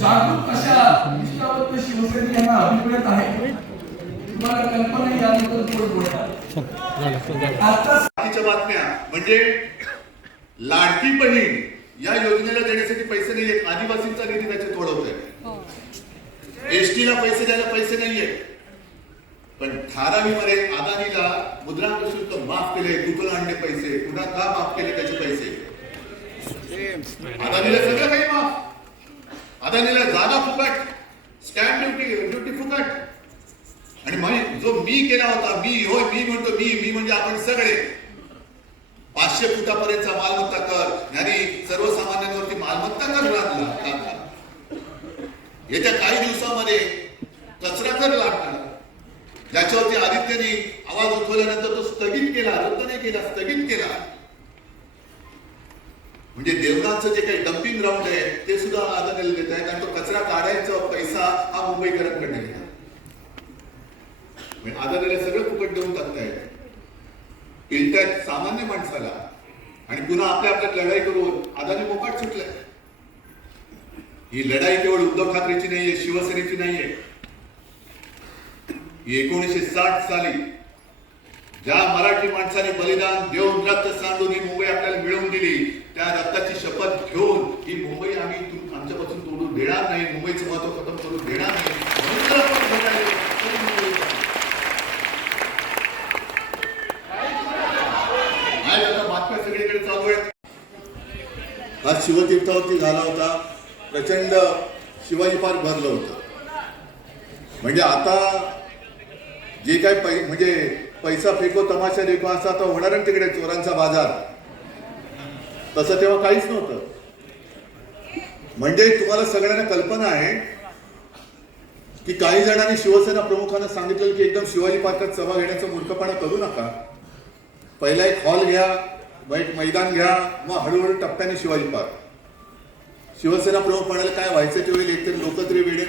जागरूक अशा निष्ठावंत शिवसैनिक यांना अभिप्रेत आहे. तुम्हाला कल्पना याबद्दल थोडं बोलतात आता बातम्या म्हणजे लाडकी बहीण या योजनेला देण्यासाठी पैसे नाहीये आदिवासींचा निधी त्याच्यात वळवतोय एसटीला पैसे द्यायला पैसे नाहीये पण धारावीमध्ये अदानीला मुद्रांक शुल्क माफ केले कुठून आणले पैसे पुन्हा का माफ केले त्याचे पैसे? अदानीला सगळं काही माफ. अदानीला जागा फुकट. स्टॅम्प ड्युटी ड्युटी फुकट. आणि जो मी केला होता मी होय मी म्हणतो मी मी म्हणजे आपण सगळे. पाचशे फुटापर्यंतचा मालमत्ता कर. यांनी सर्वसामान्यांवरती मालमत्ता कर लादला लादला. येत्या काही दिवसामध्ये कचरा कर लागणार. ज्याच्यावरती आदित्यने आवाज उठवल्यानंतर तो स्थगित केला रद्द नाही केला स्थगित केला. म्हणजे देवनाथचं जे काही डम्पिंग ग्राउंड आहे ते सुद्धा आदानीला देत आहे आणि तो कचरा काढायचा पैसा हा मुंबईकरांकडे गेला म्हणजे आदानीला सगळं फुकट देऊन टाकतायत. पिलत्यात सामान्य माणसाला आणि पुन्हा आपल्या आपल्यात लढाई करून आदानी मोकाट सुटलाय. ही लढाई केवळ उद्धव ठाकरेची नाहीये शिवसेनेची नाहीये. ही एकोणीसशे साठ साली ज्या मराठी माणसाने बलिदान देऊन रक्त त्या रक्ताची शपथ घेऊन ही मुंबई आम्ही आमच्यापासून तोडून देणार नाही मुंबईचं महत्त्व खतम करून देणार नाही म्हणून आपण आज आता बातम्या सगळीकडे चालू आहेत. आज शिवतीर्थावरती झाला होता प्रचंड शिवाजी पार्क भरलं होतं. म्हणजे आता जे काय पै म्हणजे पैसा फेको तमाशा देखो असा आता होणार तिकडे चोरांचा बाजार. तसं तेव्हा काहीच नव्हतं. म्हणजे तुम्हाला सगळ्यांना कल्पना आहे की काही जणांनी शिवसेना प्रमुखांना सांगितलं की एकदम शिवाजी पार्कात सभा घेण्याचा मूर्खपणा करू नका. पहिला एक हॉल घ्या मग एक मैदान घ्या मग हळूहळू टप्प्याने शिवाजी पार्क. शिवसेना प्रमुख म्हणाले काय व्हायचं ते होईल एकतर लोक तरी वेळे